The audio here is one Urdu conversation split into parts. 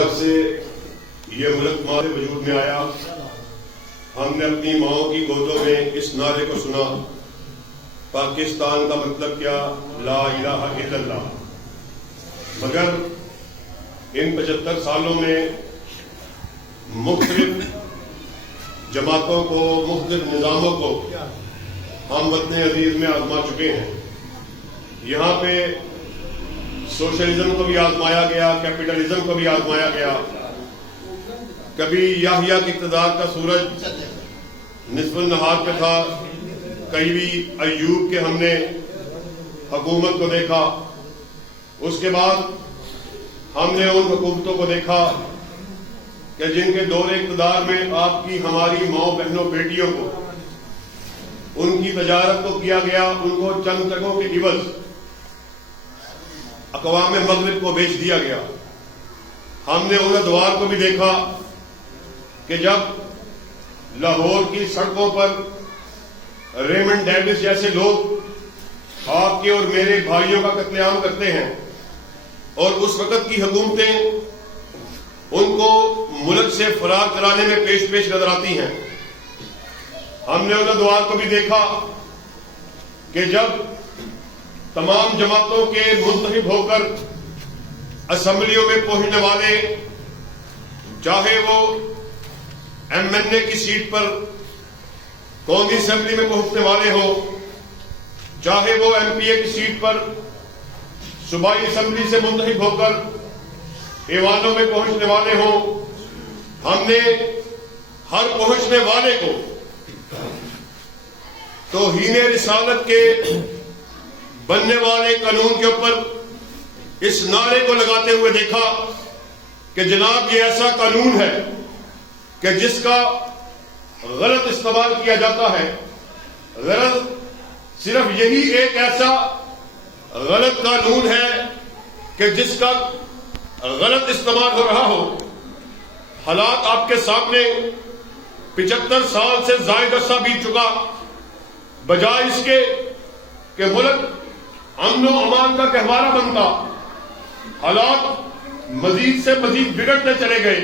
جب سے یہ ملک ہمارے وجود میں آیا ہم نے اپنی ماؤں کی گودوں میں اس نعرے کو سنا، پاکستان کا مطلب کیا؟ لا الہ الا اللہ۔ مگر ان 75 سالوں میں مختلف جماعتوں کو، مختلف نظاموں کو ہم وطن عزیز میں آزما چکے ہیں۔ یہاں پہ سوشلزم کو بھی آزمایا گیا، کیپٹلزم کو بھی آزمایا گیا۔ کبھی یحییٰ کی اقتدار کا سورج نصف النہار پہ تھا، کبھی ایوب کے ہم نے حکومت کو دیکھا، اس کے بعد ہم نے ان حکومتوں کو دیکھا کہ جن کے دور اقتدار میں آپ کی ہماری ماؤں بہنوں بیٹیوں کو ان کی تجارت کو کیا گیا، ان کو چند ٹکوں کے عوض اقوام مغرب کو بیچ دیا گیا۔ ہم نے ان ادوار کو بھی دیکھا کہ جب لاہور کی سڑکوں پر ریمنڈ ڈیوس جیسے لوگ آپ کے اور میرے بھائیوں کا قتل عام کرتے ہیں اور اس وقت کی حکومتیں ان کو ملک سے فرار کرانے میں پیش نظر آتی ہیں۔ ہم نے ان ادوار کو بھی دیکھا کہ جب تمام جماعتوں کے منتخب ہو کر اسمبلیوں میں پہنچنے والے، چاہے وہ ایم این اے کی سیٹ پر قومی اسمبلی میں پہنچنے والے ہوں، چاہے وہ ایم پی اے کی سیٹ پر صوبائی اسمبلی سے منتخب ہو کر ایوانوں میں پہنچنے والے ہوں، ہم نے ہر پہنچنے والے کو توہین رسالت کے بننے والے قانون کے اوپر اس نعرے کو لگاتے ہوئے دیکھا کہ جناب یہ ایسا قانون ہے کہ جس کا غلط استعمال کیا جاتا ہے۔ غلط صرف یہی ایک ایسا غلط قانون ہے کہ جس کا غلط استعمال ہو رہا ہو۔ حالات آپ کے سامنے 75 سال سے زائد عرصہ بیت چکا، بجائے اس کے کہ ملک امن و امان کا گہوارہ بنتا، حالات مزید سے مزید بگڑتے چلے گئے۔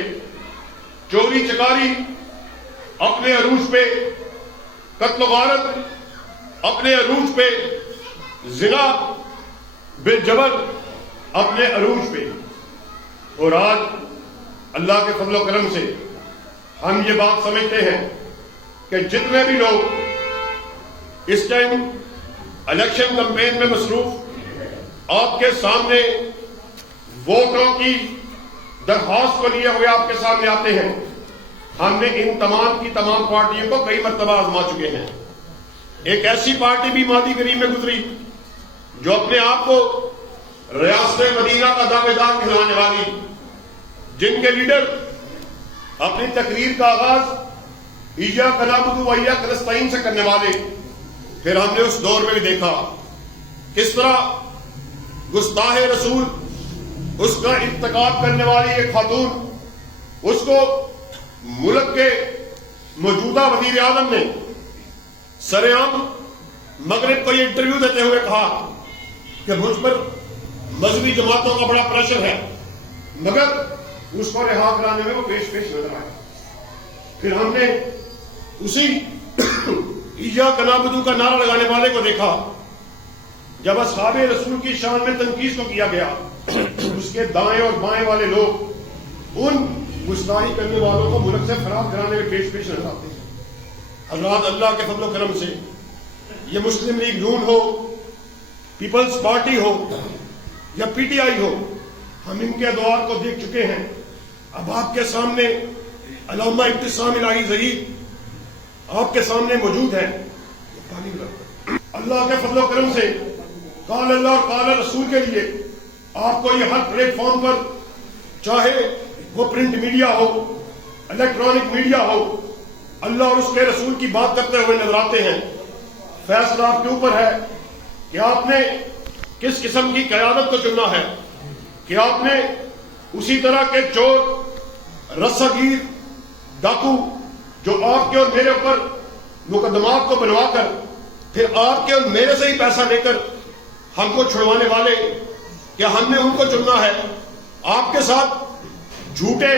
چوری چکاری اپنے عروج پہ، قتل و غارت اپنے عروج پہ، زنا بالجبر اپنے عروج پہ۔ اور آج اللہ کے فضل و کرم سے ہم یہ بات سمجھتے ہیں کہ جتنے بھی لوگ اس ٹائم الیکشن کمپین میں مصروف آپ کے سامنے ووٹوں کی درخواست کو لیے ہوئے آپ کے سامنے آتے ہیں، ہم نے ان تمام کی تمام پارٹیوں کو کئی مرتبہ آزما چکے ہیں۔ ایک ایسی پارٹی بھی ماضی قریب میں گزری جو اپنے آپ کو ریاست مدینہ کا دعوے دار کہلانے والی، جن کے لیڈر اپنی تقریر کا آغاز ایاک نعبد و ایاک نستعین سے کرنے والے، پھر ہم نے اس دور میں بھی دیکھا کس طرح گستاخ رسول، اس کا انتخاب کرنے والی ایک خاتون، اس کو ملک کے موجودہ وزیر اعظم نے سرعام مغرب کو یہ انٹرویو دیتے ہوئے کہا کہ مجھ پر مذہبی جماعتوں کا بڑا پریشر ہے، مگر اس کو رہا کرانے میں وہ پیش نظر آئے۔ پھر ہم نے اسی ایاک نعبد کا نعرہ لگانے والے کو دیکھا جب اصحاب رسول کی شان میں تنقید کو کیا گیا، اس کے دائیں اور بائیں والے لوگ ان گستاخی کرنے والوں کو ملک سے فرار کرانے میں پیش نظر آتے ہیں۔ حضرات اللہ کے فضل و کرم سے یہ مسلم لیگ نون ہو، پیپلز پارٹی ہو یا پی ٹی آئی ہو، ہم ان کے ادوار کو دیکھ چکے ہیں۔ اب آپ کے سامنے علامہ ابتسام الہی ظہیر آپ کے سامنے موجود ہے۔ اللہ کے فضل و کرم سے قال اللہ اور قال رسول کے لیے آپ کو یہ ہر پلیٹ فارم پر، چاہے وہ پرنٹ میڈیا ہو، الیکٹرانک میڈیا ہو، اللہ اور اس کے رسول کی بات کرتے ہوئے نظر آتے ہیں۔ فیصلہ آپ کے اوپر ہے کہ آپ نے کس قسم کی قیادت کو چننا ہے، کہ آپ نے اسی طرح کے چور، رساگیر، ڈاکو جو آپ کے اور میرے اوپر مقدمات کو بنوا کر پھر آپ کے اور میرے سے ہی پیسہ لے کر ہم کو چھڑوانے والے، کیا ہم نے ان کو چننا ہے؟ آپ کے ساتھ جھوٹے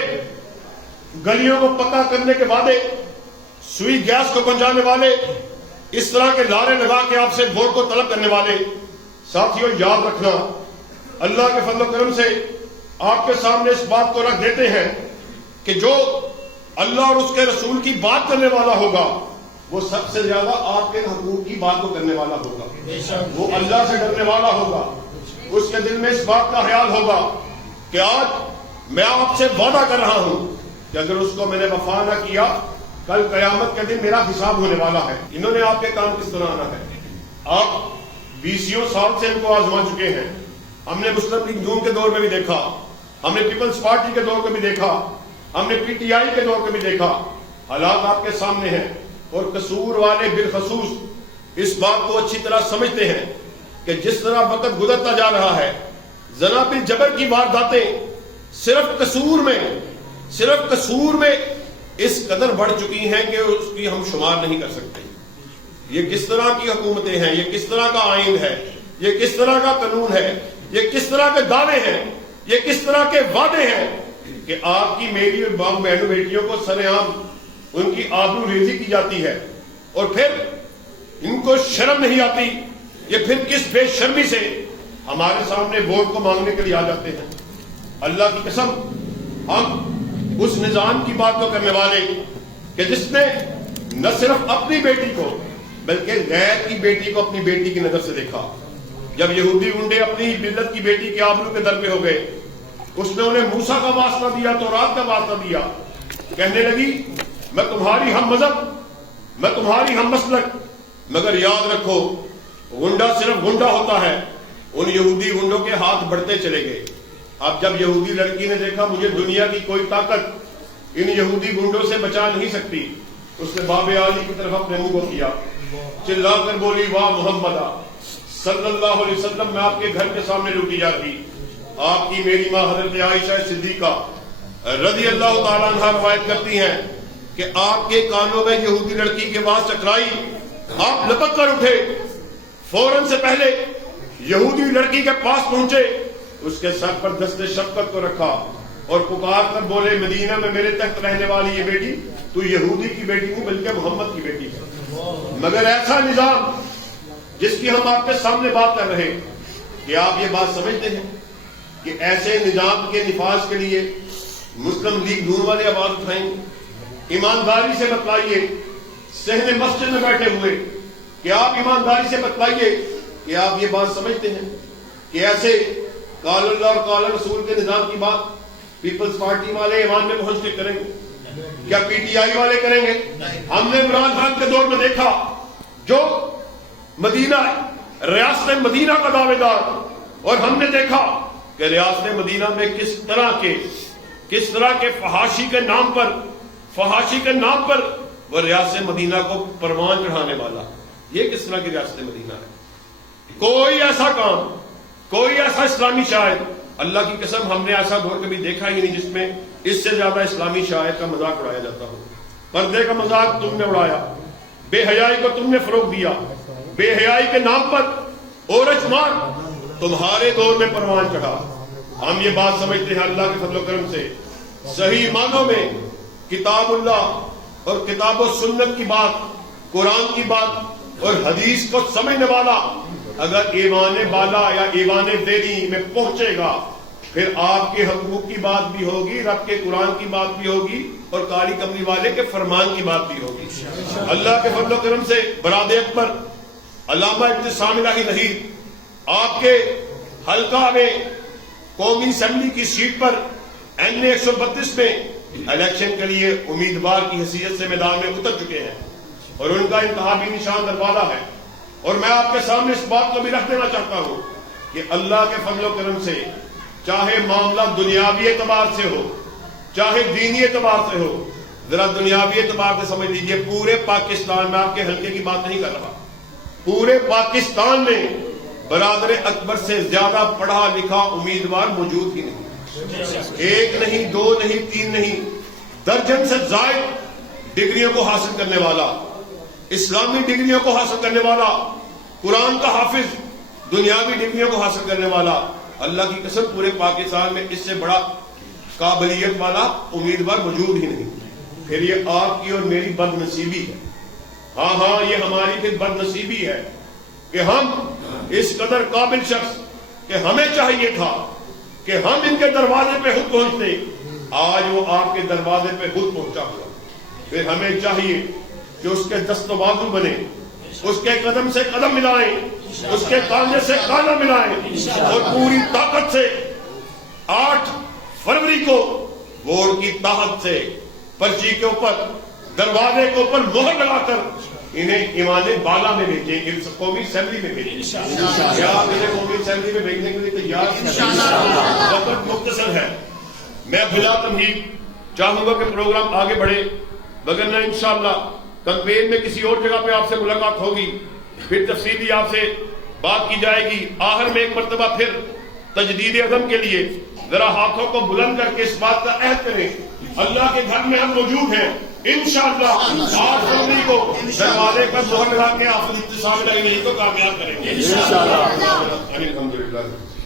گلیوں کو پکا کرنے کے وعدے، سوئی گیس کو پہنچانے والے، اس طرح کے لارے لگا کے آپ سے ووٹ کو طلب کرنے والے، ساتھیوں یاد رکھنا اللہ کے فضل و کرم سے آپ کے سامنے اس بات کو رکھ دیتے ہیں کہ جو اللہ اور اس کے رسول کی بات کرنے والا ہوگا وہ سب سے زیادہ آپ کے حقوق کی بات کو کرنے والا ہوگا، وہ اللہ سے ڈرنے والا ہوگا، اس کے دل میں اس بات کا خیال ہوگا کہ آج میں آپ سے وعدہ کر رہا ہوں کہ اگر اس کو میں نے وفا نہ کیا کل قیامت کے دن میرا حساب ہونے والا ہے۔ انہوں نے آپ کے کام کس طرح آنا ہے؟ آپ 20 سال سے ان کو آزما چکے ہیں۔ ہم نے مسلم لیگ نون کے دور میں بھی دیکھا، ہم نے پیپلز پارٹی کے دور میں بھی دیکھا، ہم نے پی ٹی آئی کے دور میں بھی دیکھا۔ حالات آپ کے سامنے ہیں اور قصور والے بالخصوص اس بات کو اچھی طرح سمجھتے ہیں کہ جس طرح وقت گزرتا جا رہا ہے زنا بالجبر کی وارداتیں صرف قصور میں اس قدر بڑھ چکی ہیں کہ اس کی ہم شمار نہیں کر سکتے۔ یہ کس طرح کی حکومتیں ہیں، یہ کس طرح کا آئین ہے، یہ کس طرح کا قانون ہے، یہ کس طرح کے دعوے ہیں، یہ کس طرح کے وعدے ہیں کہ آپ کی میری اور بہنوں بیٹیوں کو سر عام ان کی آبرو ریزی کی جاتی ہے اور پھر ان کو شرم نہیں آتی، یہ پھر کس بے شرمی سے ہمارے سامنے ووٹ کو مانگنے کے لیے آ جاتے ہیں۔ اللہ کی قسم ہم اس نظام کی بات کو کرنے والے کہ جس نے نہ صرف اپنی بیٹی کو بلکہ غیر کی بیٹی کو اپنی بیٹی کی نظر سے دیکھا۔ جب یہودی گنڈے اپنی ملت کی بیٹی کے آبرو کے در پہ ہو گئے، اس نے انہیں موسیٰ کا واسطہ دیا، تورات کا واسطہ دیا، کہنے لگی میں تمہاری ہم مذہب، میں تمہاری ہم مسلک، مگر یاد رکھو گنڈا صرف گنڈا ہوتا ہے۔ ان یہودی گنڈوں کے ہاتھ بڑھتے چلے گئے۔ اب جب یہودی لڑکی نے دیکھا مجھے دنیا کی کوئی طاقت ان یہودی گنڈوں سے بچا نہیں سکتی، اس نے باب عالی کی طرف اپنے منہ کو کیا، چلا کر بولی واہ محمد صلی اللہ علیہ وسلم، میں آپ کے گھر کے سامنے لوٹی جاتی۔ آپ کی میری ماں حضرت عائشہ صدیقہ رضی اللہ تعالیٰ عنہ روایت کرتی ہیں کہ آپ کے کانوں میں یہودی لڑکی کے آواز ٹکرائی، آپ لپک کر اٹھے، فوراً سے پہلے یہودی لڑکی کے پاس پہنچے، اس کے سر پر دست شفقت کو رکھا اور پکار کر بولے مدینہ میں میرے تحت رہنے والی یہ بیٹی تو یہودی کی بیٹی نہیں بلکہ محمد کی بیٹی ہے۔ مگر ایسا نظام جس کی ہم آپ کے سامنے بات کر رہے ہیں، کہ آپ یہ بات سمجھتے ہیں کہ ایسے نظام کے نفاذ کے لیے مسلم لیگ نون والے آواز اٹھائیں گے؟ ایمانداری سے بتلائیے، صحن مسجد میں بیٹھے ہوئے کہ آپ ایمانداری سے بتلائیے کہ آپ یہ بات سمجھتے ہیں کہ ایسے قال اللہ اور قال رسول کے نظام کی بات پیپلز پارٹی والے ایوان میں پہنچ کے کریں گے؟ کیا پی ٹی آئی والے کریں گے؟ ہم نے عمران خان کے دور میں دیکھا جو مدینہ ریاست مدینہ کا دعوے دار، اور ہم نے دیکھا کہ ریاست مدینہ میں کس طرح کے فحاشی کے نام پر وہ ریاست مدینہ کو پروان چڑھانے والا، یہ کس طرح کی ریاست مدینہ ہے؟ کوئی ایسا کام، کوئی ایسا اسلامی شاعر، اللہ کی قسم ہم نے ایسا دور کبھی دیکھا ہی نہیں جس میں اس سے زیادہ اسلامی شاعر کا مذاق اڑایا جاتا ہو۔ پردے کا مذاق تم نے اڑایا، بے حیائی کو تم نے فروغ دیا، بے حیائی کے نام پر اورج مار تمہارے دور میں پروان چڑھا۔ ہم یہ بات سمجھتے ہیں اللہ کے فضل و کرم سے صحیح معنوں میں کتاب اللہ اور کتاب و سنت کی بات، قرآن کی بات اور حدیث کو سمجھنے والا اگر ایوان بالا یا ایوان دیری میں پہنچے گا، پھر آپ کے حقوق کی بات بھی ہوگی، رب کے قرآن کی بات بھی ہوگی اور کالی کملی والے کے فرمان کی بات بھی ہوگی۔ اللہ کے فضل و کرم سے براد اکبر علامہ ابتسام الہی ظہیر آپ کے حلقہ میں قومی اسمبلی کی سیٹ پر NA 132 میں الیکشن کے لیے امیدوار کی حیثیت سے میدان میں اتر چکے ہیں اور ان کا انتخابی نشان دروالا ہے۔ اور میں آپ کے سامنے اس بات کو بھی رکھ دینا چاہتا ہوں کہ اللہ کے فضل و کرم سے چاہے معاملہ دنیاوی اعتبار سے ہو چاہے دینی اعتبار سے ہو، ذرا دنیاوی اعتبار سے سمجھ لیجئے پورے پاکستان میں، آپ کے حلقے کی بات نہیں کر رہا، پورے پاکستان میں برادر اکبر سے زیادہ پڑھا لکھا امیدوار موجود ہی نہیں، ایک نہیں، دو نہیں، تین نہیں، درجن سے زائد ڈگریوں کو حاصل کرنے والا، اسلامی ڈگریوں کو حاصل کرنے والا، قرآن کا حافظ، دنیاوی ڈگریوں کو حاصل کرنے والا، اللہ کی قسم پورے پاکستان میں اس سے بڑا قابلیت والا امیدوار موجود ہی نہیں. پھر یہ آپ کی اور میری بد نصیبی ہے. ہاں یہ ہماری پھر بد نصیبی ہے کہ ہم اس قدر قابل شخص کہ ہمیں چاہیے تھا کہ ہم ان کے دروازے پہ خود پہنچتے، آج وہ آپ کے دروازے پہ خود پہنچا ہوا. پھر ہمیں چاہیے کہ اس کے دست و بازو بنے، اس کے قدم سے قدم ملائیں، اس کے کانے سے کانا ملائیں، اور پوری طاقت سے 8 فروری کو ووٹ کی طاقت سے پرچی کے اوپر، دروازے کے اوپر مہر لگا کر انہیں ایوان بالا میں بھیجیں، قومی اسمبلی میں بھیجیں. کیا آپ انہیں قومی اسمبلی میں بھیجنے کے لیے تیار ہیں؟ وقت مختصر ہے. میں بلا تمہید چاہوں گا کہ پروگرام آگے بڑھے، وگرنہ انشاءاللہ کمپین میں کسی اور جگہ پہ آپ سے ملاقات ہوگی، پھر تفصیلی آپ سے بات کی جائے گی. آخر میں ایک مرتبہ پھر تجدید عزم کے لیے ذرا ہاتھوں کو بلند کر کے اس بات کا عہد کریں، اللہ کے گھر میں ہم موجود ہیں، انشاءاللہ 8 فروری کو دروازے پر مہر لگا کے آپ اتصال لگیں گے تو کامیاب کریں گے. الحمدللہ.